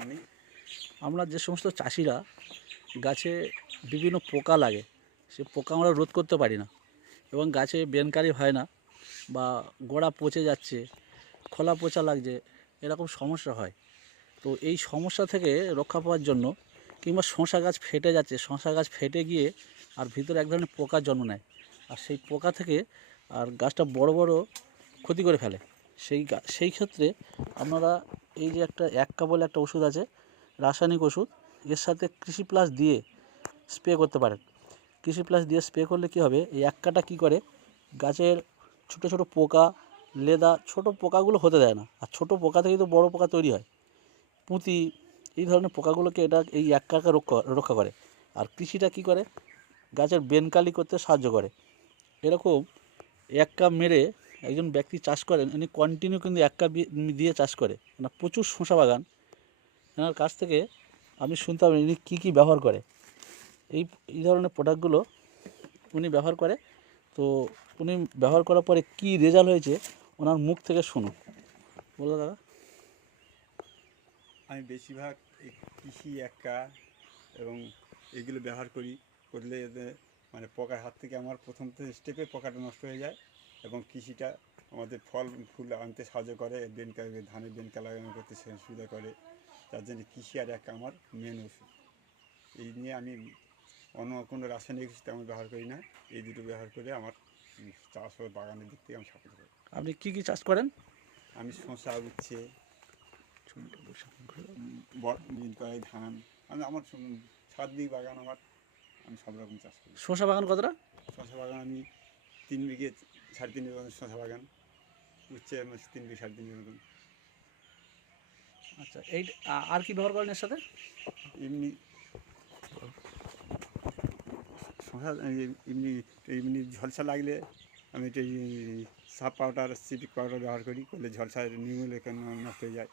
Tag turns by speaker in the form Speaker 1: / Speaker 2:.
Speaker 1: আপনি
Speaker 2: আমরা যে সমস্ত চাষিরা গাছে বিভিন্ন পোকা লাগে, সে পোকা আমরা রোধ করতে পারি না এবং গাছে বেনকারি হয় না বা গোড়া পচে যাচ্ছে, খোলা পচা লাগছে, এরকম সমস্যা হয়। তো এই সমস্যা থেকে রক্ষা পাওয়ার জন্য কিংবা শশা গাছ ফেটে যাচ্ছে শশা গাছ ফেটে গিয়ে আর ভিতরে এক ধরনের পোকা জন্ম নেয়। আর সেই পোকা থেকে আর গাছটা বড় বড় ক্ষতি করে ফেলে। সেই সেই ক্ষেত্রে আপনারা এই যে একটা এক্কা বলে একটা ওষুধ আছে, রাসায়নিক ওষুধ, এর সাথে কৃষি প্লাস দিয়ে স্প্রে করতে পারেন। কৃষি প্লাস দিয়ে স্প্রে করলে কী হবে? এই এক্কাটা কী করে? গাছের ছোট ছোট পোকা, লেদা, ছোট পোকাগুলো হতে দেয় না। আর ছোট পোকা থেকেই তো বড় পোকা তৈরি হয়। পুঁতি, এই ধরনের পোকাগুলোকে এটা এই এক্কাকে রক্ষা রক্ষা করে। আর কৃষিটা কী করে? গাছের বেনকালি করতে সাহায্য করে। এরকম এক কাপ মেরে একজন ব্যক্তি চাষ করেন, উনি কন্টিনিউ কিন্তু এক কাপ দিয়ে চাষ করে। না প্রচুর শসা বাগান। এনার কাছ থেকে আমি শুনতে পাবেন ইনি কী কী ব্যবহার করে। এই এই ধরনের প্রোডাক্টগুলো উনি ব্যবহার করে। তো উনি ব্যবহার করার পরে কী রেজাল্ট হয়েছে, ওনার মুখ থেকে শুনুন। বলো দাদা।
Speaker 1: আমি বেশিরভাগ কৃষি একা এবং এগুলো ব্যবহার করি, করলে মানে পোকার হাত থেকে আমার প্রথম স্টেপে পোকাটা নষ্ট হয়ে যায়। এবং কৃষিটা আমাদের ফল ফুল আনতে সাহায্য করে বেনকা ধানের বেনকা লাগানো করতে সুবিধা করে। তার জন্য কৃষি আর এক আমার মেন ওষুধ। এই নিয়ে আমি অন্য কোনো রাসায়নিক ওষুধ তেমন ব্যবহার করি না। এই দুটো ব্যবহার করে আমার চাষ ও বাগানের দিক থেকে আমি সাপোর্ট করি
Speaker 2: আপনি কী কী চাষ করেন?
Speaker 1: আমি শসা উচ্ছে করাই ধান আমি আমার সাত বিঘে বাগান আমার আমি সব রকম চাষ করি।
Speaker 2: শসা বাগান কতটা?
Speaker 1: শসা বাগান আমি তিন বিঘে সাড়ে তিন মতন শসা বাগান উচ্ছে তিন বিঘা সাড়ে তিন মতন।
Speaker 2: আচ্ছা এই আর কি ব্যবহার করেন এর সাথে?
Speaker 1: এমনি শসা এমনি এমনি ঝলসা লাগলে আমি এটা সাপ পাউডার সিপিক পাউডার ব্যবহার করি করলে ঝলসা নিউলে কেন নষ্ট হয়ে যায়।